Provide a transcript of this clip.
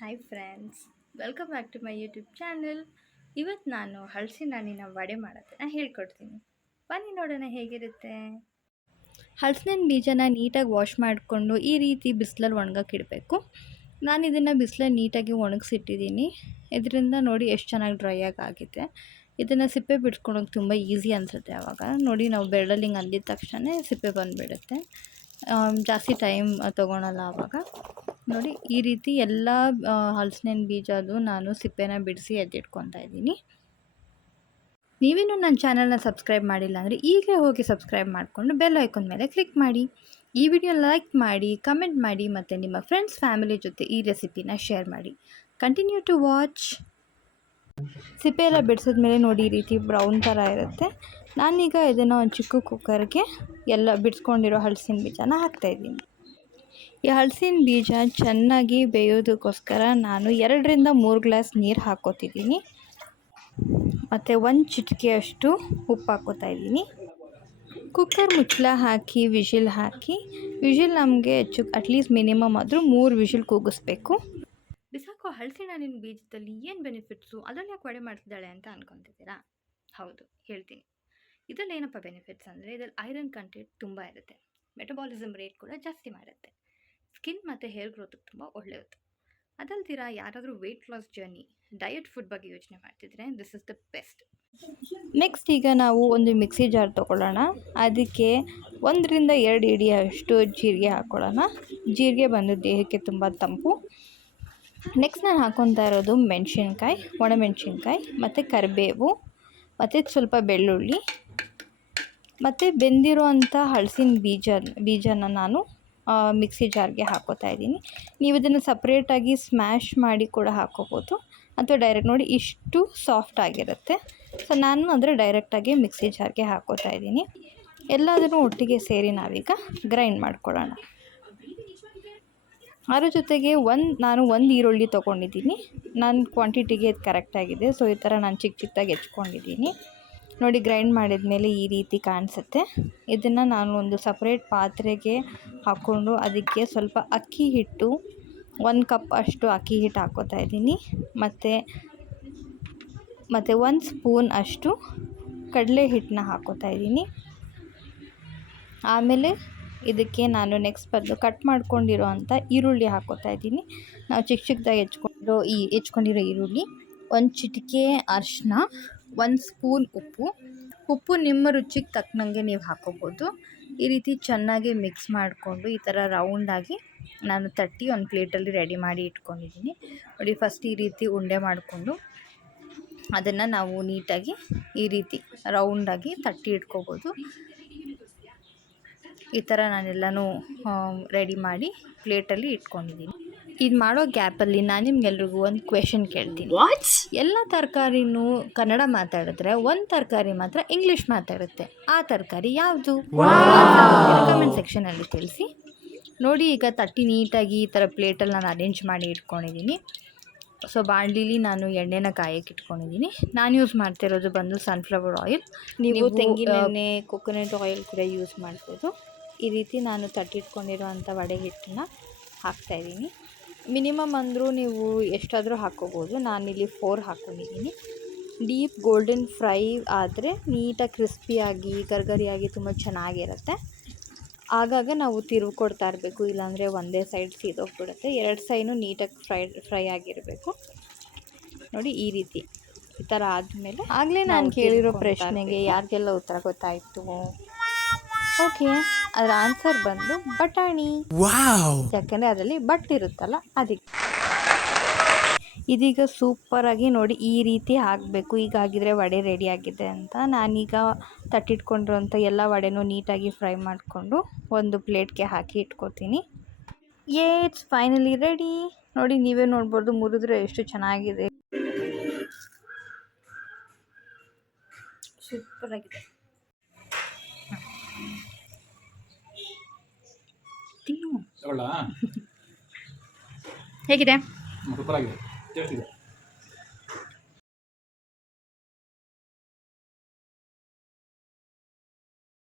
Hi friends, welcome back to my YouTube channel. ಇವತ್ತು ನಾನು ಹಲಸಿನ ಹಣ್ಣಿನ ವಡೆ ಮಾಡೋದನ್ನು ಹೇಳ್ಕೊಡ್ತೀನಿ. ಬನ್ನಿ ನೋಡೋಣ ಹೇಗಿರುತ್ತೆ. ಹಲಸಿನ ಬೀಜನ ನೀಟಾಗಿ ವಾಶ್ ಮಾಡಿಕೊಂಡು ಈ ರೀತಿ ಬಿಸಿಲಲ್ಲಿ ಒಣಗಕ್ಕೆ ಇಡಬೇಕು. ನಾನು ಇದನ್ನು ಬಿಸಿಲಲ್ಲಿ ನೀಟಾಗಿ ಒಣಗಿಸಿಟ್ಟಿದ್ದೀನಿ. ಇದರಿಂದ ನೋಡಿ ಎಷ್ಟು ಚೆನ್ನಾಗಿ ಡ್ರೈ ಆಗಿದೆ. ಇದನ್ನು ಸಿಪ್ಪೆ ಬಿಡ್ಸ್ಕೊಳೋಕೆ ತುಂಬ ಈಸಿ ಅನಿಸುತ್ತೆ. ಆವಾಗ ನೋಡಿ ನಾವು ಬೆರಳಲ್ಲಿ ಹಿಂಗೆ ಅಂದಿದ ತಕ್ಷಣ ಸಿಪ್ಪೆ ಬಂದುಬಿಡುತ್ತೆ. ಜಾಸ್ತಿ ಟೈಮ್ ತೊಗೊಳಲ್ಲ ಆವಾಗ. ನೋಡಿ ಈ ರೀತಿ ಎಲ್ಲ ಹಲಸಿನ ಬೀಜದ್ದು ನಾನು ಸಿಪ್ಪೆನ ಬಿಡಿಸಿ ಎತ್ತಿಟ್ಕೊತಾ ಇದ್ದೀನಿ. ನೀವೇನು ನನ್ನ ಚಾನಲ್ನ ಸಬ್ಸ್ಕ್ರೈಬ್ ಮಾಡಿಲ್ಲ ಅಂದರೆ ಈಗಲೇ ಹೋಗಿ ಸಬ್ಸ್ಕ್ರೈಬ್ ಮಾಡಿಕೊಂಡು ಬೆಲ್ ಐಕಾನ್ ಮೇಲೆ ಕ್ಲಿಕ್ ಮಾಡಿ. ಈ ವಿಡಿಯೋ ಲೈಕ್ ಮಾಡಿ, ಕಮೆಂಟ್ ಮಾಡಿ ಮತ್ತು ನಿಮ್ಮ ಫ್ರೆಂಡ್ಸ್ ಫ್ಯಾಮಿಲಿ ಜೊತೆ ಈ ರೆಸಿಪಿನ ಶೇರ್ ಮಾಡಿ. Continue to watch. ಸಿಪ್ಪೆ ಎಲ್ಲ ಬಿಡಿಸಿದ್ಮೇಲೆ ನೋಡಿ ಈ ರೀತಿ ಬ್ರೌನ್ ಥರ ಇರುತ್ತೆ. ನಾನೀಗ ಇದನ್ನು ಒಂದು ಚಿಕ್ಕ ಕುಕ್ಕರ್ಗೆ ಎಲ್ಲ ಬಿಡಿಸ್ಕೊಂಡಿರೋ ಹಲಸಿನ ಬೀಜನ ಹಾಕ್ತಾಯಿದ್ದೀನಿ. ಈ ಹಲಸಿನ ಬೀಜ ಚೆನ್ನಾಗಿ ಬೇಯೋದಕ್ಕೋಸ್ಕರ ನಾನು 2ರಿಂದ 3 ಗ್ಲಾಸ್ ನೀರು ಹಾಕ್ಕೋತಿದ್ದೀನಿ ಮತ್ತು 1 ಚಿಟಿಕೆಯಷ್ಟು ಉಪ್ಪು ಹಾಕ್ಕೋತಾ ಇದ್ದೀನಿ. ಕುಕ್ಕರ್ ಮುಚ್ಚಳ ಹಾಕಿ ವಿಷಿಲ್ ಹಾಕಿ, ವಿಷಿಲ್ ನಮಗೆ ಅಟ್ಲೀಸ್ಟ್ ಮಿನಿಮಮ್ ಆದರೂ 3 ವಿಷಿಲ್ ಕೂಗಿಸ್ಬೇಕು. ಬಿಸಾಕೋ ಹಲಸಿನ ಹಣ್ಣಿನ ಬೀಜದಲ್ಲಿ ಏನು ಬೆನಿಫಿಟ್ಸು, ಅದರಲ್ಲಿ ಯಾಕೆ ವಡೆ ಮಾಡ್ತಿದ್ದಾಳೆ ಅಂತ ಅಂದ್ಕೊತಿದ್ದೀರಾ? ಹೌದು, ಹೇಳ್ತೀನಿ. ಇದರಲ್ಲಿ ಏನಪ್ಪ ಬೆನಿಫಿಟ್ಸ್ ಅಂದರೆ ಇದರಲ್ಲಿ ಐರನ್ ಕಂಟೆಂಟ್ ತುಂಬ ಇರುತ್ತೆ. ಮೆಟಬಾಲಿಸಮ್ ರೇಟ್ ಕೂಡ ಜಾಸ್ತಿ ಮಾಡುತ್ತೆ. ಸ್ಕಿನ್ ಮತ್ತು ಹೇರ್ ಗ್ರೋತಿಗೆ ತುಂಬ ಒಳ್ಳೆಯದು. ಅದಲ್ದಿರ ಯಾರಾದರೂ weight loss journey, diet food ಬಗ್ಗೆ ಯೋಚನೆ ಮಾಡ್ತಿದ್ರೆ this is the best. Next ಈಗ ನಾವು ಒಂದು ಮಿಕ್ಸಿ ಜಾರ್ ತೊಗೊಳ್ಳೋಣ. ಅದಕ್ಕೆ 1ರಿಂದ 2 ಹಿಡಿಯಷ್ಟು ಜೀರಿಗೆ ಹಾಕ್ಕೊಳ್ಳೋಣ. ಜೀರಿಗೆ ಬಂದು ದೇಹಕ್ಕೆ ತುಂಬ ತಂಪು. ನೆಕ್ಸ್ಟ್ ನಾನು ಹಾಕ್ಕೊತಾ ಇರೋದು ಮೆಣಸಿನ್ಕಾಯಿ, ಒಣಮೆಣಸಿನ್ಕಾಯಿ ಮತ್ತು ಕರಿಬೇವು ಮತ್ತು ಸ್ವಲ್ಪ ಬೆಳ್ಳುಳ್ಳಿ ಮತ್ತು ಬೆಂದಿರುವಂಥ ಹಲಸಿನ ಬೀಜನ ನಾನು ಮಿಕ್ಸಿ ಜಾರ್ಗೆ ಹಾಕ್ಕೋತಾ ಇದ್ದೀನಿ. ನೀವು ಇದನ್ನು ಸಪ್ರೇಟಾಗಿ ಸ್ಮ್ಯಾಶ್ ಮಾಡಿ ಕೂಡ ಹಾಕ್ಕೋಬೋದು ಅಥವಾ ಡೈರೆಕ್ಟ್ ನೋಡಿ ಇಷ್ಟು ಸಾಫ್ಟ್ ಆಗಿರುತ್ತೆ. ಸೊ ನಾನು ಅಂದರೆ ಡೈರೆಕ್ಟಾಗಿ ಮಿಕ್ಸಿ ಜಾರ್ಗೆ ಹಾಕ್ಕೋತಾ ಇದ್ದೀನಿ. ಎಲ್ಲದನ್ನು ಒಟ್ಟಿಗೆ ಸೇರಿ ನಾವೀಗ ಗ್ರೈಂಡ್ ಮಾಡ್ಕೊಳ್ಳೋಣ. ಅದ್ರ ಜೊತೆಗೆ ನಾನು ಒಂದು ಈರುಳ್ಳಿ ತೊಗೊಂಡಿದ್ದೀನಿ. ನನ್ನ ಕ್ವಾಂಟಿಟಿಗೆ ಇದು ಕರೆಕ್ಟಾಗಿದೆ. ಸೊ ಈ ಥರ ನಾನು ಚಿಕ್ಕ ಚಿಕ್ಕದಾಗಿ ಹೆಚ್ಕೊಂಡಿದ್ದೀನಿ. ನೋಡಿ ಗ್ರೈಂಡ್ ಮಾಡಿದ್ಮೇಲೆ ಈ ರೀತಿ ಕಾಣಿಸುತ್ತೆ. ಇದನ್ನು ನಾನು ಒಂದು ಸಪ್ರೇಟ್ ಪಾತ್ರೆಗೆ ಹಾಕ್ಕೊಂಡು ಅದಕ್ಕೆ ಸ್ವಲ್ಪ ಅಕ್ಕಿ ಹಿಟ್ಟು 1 ಕಪ್ ಅಷ್ಟು ಅಕ್ಕಿ ಹಿಟ್ಟು ಹಾಕ್ಕೋತಾ ಇದ್ದೀನಿ ಮತ್ತು 1 ಸ್ಪೂನ್ ಅಷ್ಟು ಕಡಲೆ ಹಿಟ್ಟನ್ನ ಹಾಕ್ಕೋತಾ ಇದ್ದೀನಿ. ಆಮೇಲೆ ಇದಕ್ಕೆ ನಾನು ನೆಕ್ಸ್ಟ್ ಕಟ್ ಮಾಡ್ಕೊಂಡಿರೋ ಅಂಥ ಈರುಳ್ಳಿ ಹಾಕ್ಕೋತಾ ಇದ್ದೀನಿ. ನಾವು ಚಿಕ್ಕ ಚಿಕ್ಕದಾಗಿ ಹೆಚ್ಕೊಂಡಿರೋ ಈರುಳ್ಳಿ, 1 ಚಿಟಿಕೆ ಅರಿಶಿನ, 1 ಸ್ಪೂನ್ ಉಪ್ಪು ನಿಮ್ಮ ರುಚಿಗೆ ತಕ್ಕನಂಗೆ ನೀವು ಹಾಕ್ಕೋಬೋದು. ಈ ರೀತಿ ಚೆನ್ನಾಗಿ ಮಿಕ್ಸ್ ಮಾಡಿಕೊಂಡು ಈ ಥರ ರೌಂಡಾಗಿ ನಾನು ತಟ್ಟಿ ಒಂದು ಪ್ಲೇಟಲ್ಲಿ ರೆಡಿ ಮಾಡಿ ಇಟ್ಕೊಂಡಿದ್ದೀನಿ. ನೋಡಿ ಫಸ್ಟ್ ಈ ರೀತಿ ಉಂಡೆ ಮಾಡಿಕೊಂಡು ಅದನ್ನು ನಾವು ನೀಟಾಗಿ ಈ ರೀತಿ ರೌಂಡಾಗಿ ತಟ್ಟಿ ಇಟ್ಕೋಬೋದು. ಈ ಥರ ನಾನೆಲ್ಲನೂ ರೆಡಿ ಮಾಡಿ ಪ್ಲೇಟಲ್ಲಿ ಇಟ್ಕೊಂಡಿದ್ದೀನಿ. ಇದು ಮಾಡೋ ಗ್ಯಾಪಲ್ಲಿ ನಾನು ನಿಮ್ಗೆಲ್ರಿಗೂ ಒಂದು ಕ್ವೆಶನ್ ಕೇಳ್ತೀನಿ. ಎಲ್ಲ ತರಕಾರಿನೂ ಕನ್ನಡ ಮಾತಾಡಿದ್ರೆ ಒಂದು ತರಕಾರಿ ಮಾತ್ರ ಇಂಗ್ಲೀಷ್ ಮಾತಾಡುತ್ತೆ. ಆ ತರಕಾರಿ ಯಾವುದು? ಕಮೆಂಟ್ ಸೆಕ್ಷನಲ್ಲಿ ತಿಳಿಸಿ. ನೋಡಿ ಈಗ ತಟ್ಟಿ ನೀಟಾಗಿ ಈ ಥರ ಪ್ಲೇಟಲ್ಲಿ ನಾನು ಅರೇಂಜ್ ಮಾಡಿ ಇಟ್ಕೊಂಡಿದ್ದೀನಿ. ಸೊ ಬಾಣಲಿಲಿ ನಾನು ಎಣ್ಣೆನ ಕಾಯಕ್ಕೆ ಇಟ್ಕೊಂಡಿದ್ದೀನಿ. ನಾನು ಯೂಸ್ ಮಾಡ್ತಿರೋದು ಬಂದು ಸನ್ಫ್ಲವರ್ ಆಯಿಲ್. ನೀವು ತೆಂಗಿನ ಎಣ್ಣೆ, ಕೊಕೊನಟ್ ಆಯಿಲ್ ಕೂಡ ಯೂಸ್ ಮಾಡ್ಬೋದು. ಈ ರೀತಿ ನಾನು ತಟ್ಟಿಟ್ಕೊಂಡಿರೋವಂಥ ವಡೆ ಹಿಟ್ಟನ್ನ ಹಾಕ್ತಾಯಿದ್ದೀನಿ. ಮಿನಿಮಮ್ ಅಂದರೂ ನೀವು ಎಷ್ಟಾದರೂ ಹಾಕ್ಕೋಬೋದು. ನಾನಿಲ್ಲಿ 4 ಹಾಕ್ಕೊಂಡಿದ್ದೀನಿ. ಡೀಪ್ ಗೋಲ್ಡನ್ ಫ್ರೈ ಆದರೆ ನೀಟಾಗಿ ಕ್ರಿಸ್ಪಿಯಾಗಿ ಗರ್ಗರಿಯಾಗಿ ತುಂಬ ಚೆನ್ನಾಗಿರುತ್ತೆ. ಆಗಾಗ ನಾವು ತಿರುವ್ಕೊಡ್ತಾ ಇರಬೇಕು, ಇಲ್ಲಾಂದರೆ ಒಂದೇ ಸೈಡ್ ಸೀದೋಗ್ಬಿಡುತ್ತೆ. 2 ಸೈಡು ನೀಟಾಗಿ ಫ್ರೈ ಆಗಿರಬೇಕು. ನೋಡಿ ಈ ರೀತಿ ಈ ಥರ ಆದಮೇಲೆ ಆಗಲೇ ನಾನು ಕೇಳಿರೋ ಪ್ರಶ್ನೆಗೆ ಯಾರಿಗೆಲ್ಲ ಉತ್ತರ ಗೊತ್ತಾಯಿತು? ಓಕೆ, ಅದರ ಆನ್ಸರ್ ಬಂದು ಬಟಾಣಿ. ಯಾಕೆಂದರೆ ಅದರಲ್ಲಿ ಇರುತ್ತಲ್ಲ ಅದಕ್ಕೆ. ಇದೀಗ ಸೂಪರಾಗಿ ನೋಡಿ ಈ ರೀತಿ ಹಾಕಬೇಕು. ಈಗ ಆಗಿದ್ರೆ ವಡೆ ರೆಡಿ ಆಗಿದೆ ಅಂತ. ನಾನೀಗ ತಟ್ಟಿಟ್ಕೊಂಡಿರೋಂಥ ಎಲ್ಲ ವಡೆನೂ ನೀಟಾಗಿ ಫ್ರೈ ಮಾಡಿಕೊಂಡು ಒಂದು ಪ್ಲೇಟ್ಗೆ ಹಾಕಿ ಇಟ್ಕೊತೀನಿ. It's finally ready. ನೋಡಿ ನೀವೇ ನೋಡ್ಬೋದು, ಮುರಿದ್ರೆ ಎಷ್ಟು ಚೆನ್ನಾಗಿದೆ. ಸೂಪರಾಗಿದೆ. ಹೇಗಿದೆ? ಸೂಪರಾಗಿದೆ, ಟೇಸ್ಟ್ ಇದೆ.